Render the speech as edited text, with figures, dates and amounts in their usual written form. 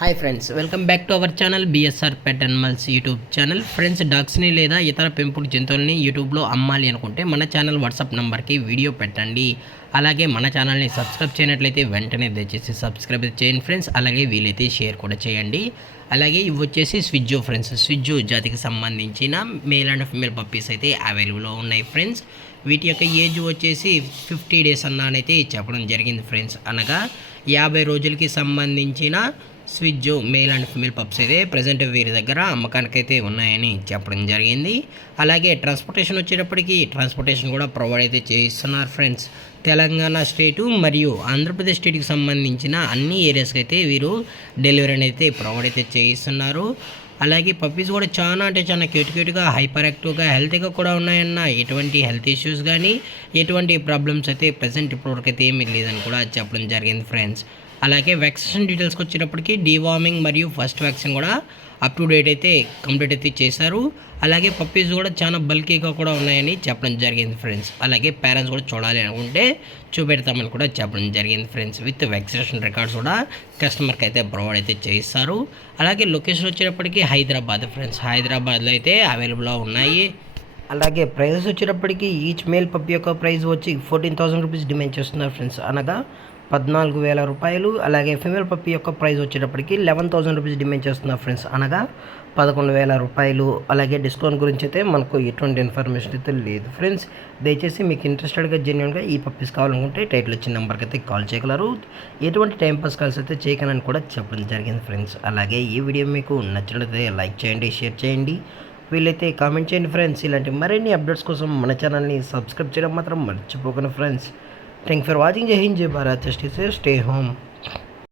Hi friends, welcome back to our channel BSR pet animals YouTube channel. Friends, డాగ్స్ని లేదా ఇతర పెంపుడు జంతువులని యూట్యూబ్లో అమ్మాలి అనుకుంటే మన ఛానల్ వాట్సాప్ నెంబర్కి వీడియో పెట్టండి. అలాగే మన ఛానల్ని సబ్స్క్రైబ్ చేయనట్లయితే వెంటనే దయచేసి సబ్స్క్రైబ్ చేయండి ఫ్రెండ్స్. అలాగే వీలైతే షేర్ కూడా చేయండి. అలాగే ఇవి వచ్చేసి స్విజ్జో ఫ్రెండ్స్. స్విజ్జో జాతికి సంబంధించిన మేల్ అండ్ ఫీమేల్ పప్పీస్ అయితే అవైలబుల్లో ఉన్నాయి ఫ్రెండ్స్. వీటి యొక్క ఏజ్ వచ్చేసి 50 డేస్ అన్నానైతే చెప్పడం జరిగింది ఫ్రెండ్స్. అనగా 50 రోజులకి సంబంధించిన స్విజ్జో మేల్ అండ్ ఫీమేల్ పప్స్ అయితే ప్రజెంట్ వీరి దగ్గర అమ్మకానికైతే ఉన్నాయని చెప్పడం జరిగింది. అలాగే ట్రాన్స్పోర్టేషన్ వచ్చేటప్పటికి ట్రాన్స్పోర్టేషన్ కూడా ప్రొవైడ్ అయితే చేయిస్తున్నారు ఫ్రెండ్స్. తెలంగాణ స్టేటు మరియు ఆంధ్రప్రదేశ్ స్టేట్కి సంబంధించిన అన్ని ఏరియాస్కి అయితే వీరు డెలివరీ అయితే ప్రొవైడ్ అయితే చేయిస్తున్నారు. అలాగే పప్పీస్ కూడా చాలా అంటే చాలా క్యూట్గా హైపర్ యాక్టివ్గా హెల్తీగా కూడా ఉన్నాయన్న. ఎటువంటి హెల్త్ ఇష్యూస్ కానీ ఎటువంటి ప్రాబ్లమ్స్ అయితే ప్రజెంట్ ఇప్పటివరకు అయితే ఏమీ లేదని కూడా చెప్పడం జరిగింది ఫ్రెండ్స్. అలాగే వ్యాక్సినేషన్ డీటెయిల్స్కి వచ్చేటప్పటికి డీవార్మింగ్ మరియు ఫస్ట్ వ్యాక్సిన్ కూడా అప్ టు డేట్ అయితే కంప్లీట్ అయితే చేశారు. అలాగే పప్పీస్ కూడా చాలా బల్కీగా కూడా ఉన్నాయని చెప్పడం జరిగింది ఫ్రెండ్స్. అలాగే పేరెంట్స్ కూడా చూడాలి అనుకుంటే చూపెడతామని కూడా చెప్పడం జరిగింది ఫ్రెండ్స్. విత్ వ్యాక్సినేషన్ రికార్డ్స్ కూడా కస్టమర్కి అయితే ప్రొవైడ్ అయితే చేయిస్తారు. అలాగే లొకేషన్ వచ్చేటప్పటికి హైదరాబాద్ ఫ్రెండ్స్. హైదరాబాద్లో అయితే అవైలబుల్లో ఉన్నాయి. అలాగే ప్రైజెస్ వచ్చేటప్పటికి ఈచ్ మేల్ పప్పీ యొక్క ప్రైస్ వచ్చి 14,000 రూపీస్ డిమాండ్ చేస్తున్నారు ఫ్రెండ్స్. అనగా 14,000 రూపాయలు. అలాగే ఫీమేల్ పప్పీ యొక్క ప్రైస్ వచ్చేటప్పటికి 11,000 రూపీస్ డిమాండ్ చేస్తున్నారు ఫ్రెండ్స్. అనగా 11,000 రూపాయలు. అలాగే డిస్కౌంట్ గురించి అయితే మనకు ఎటువంటి ఇన్ఫర్మేషన్ అయితే లేదు ఫ్రెండ్స్. దయచేసి మీకు ఇంట్రెస్టెడ్గా జెన్యున్గా ఈ పప్పీస్ కావాలనుకుంటే టైటిల్ వచ్చిన నెంబర్కి అయితే కాల్ చేయగలరు. ఎటువంటి టైంపాస్ కాల్స్ అయితే చేయకనని కూడా చెప్పడం జరిగింది ఫ్రెండ్స్. అలాగే ఈ వీడియో మీకు నచ్చినట్లయితే లైక్ చేయండి, షేర్ చేయండి, వీలైతే కామెంట్ చేయండి ఫ్రెండ్స్. ఇలాంటి మరిన్ని అప్డేట్స్ కోసం మన ఛానల్ని సబ్స్క్రైబ్ చేయడం మాత్రం మర్చిపోకండి ఫ్రెండ్స్. Thank for watching. జై హింద్, జై Bharat, stay safe, stay home.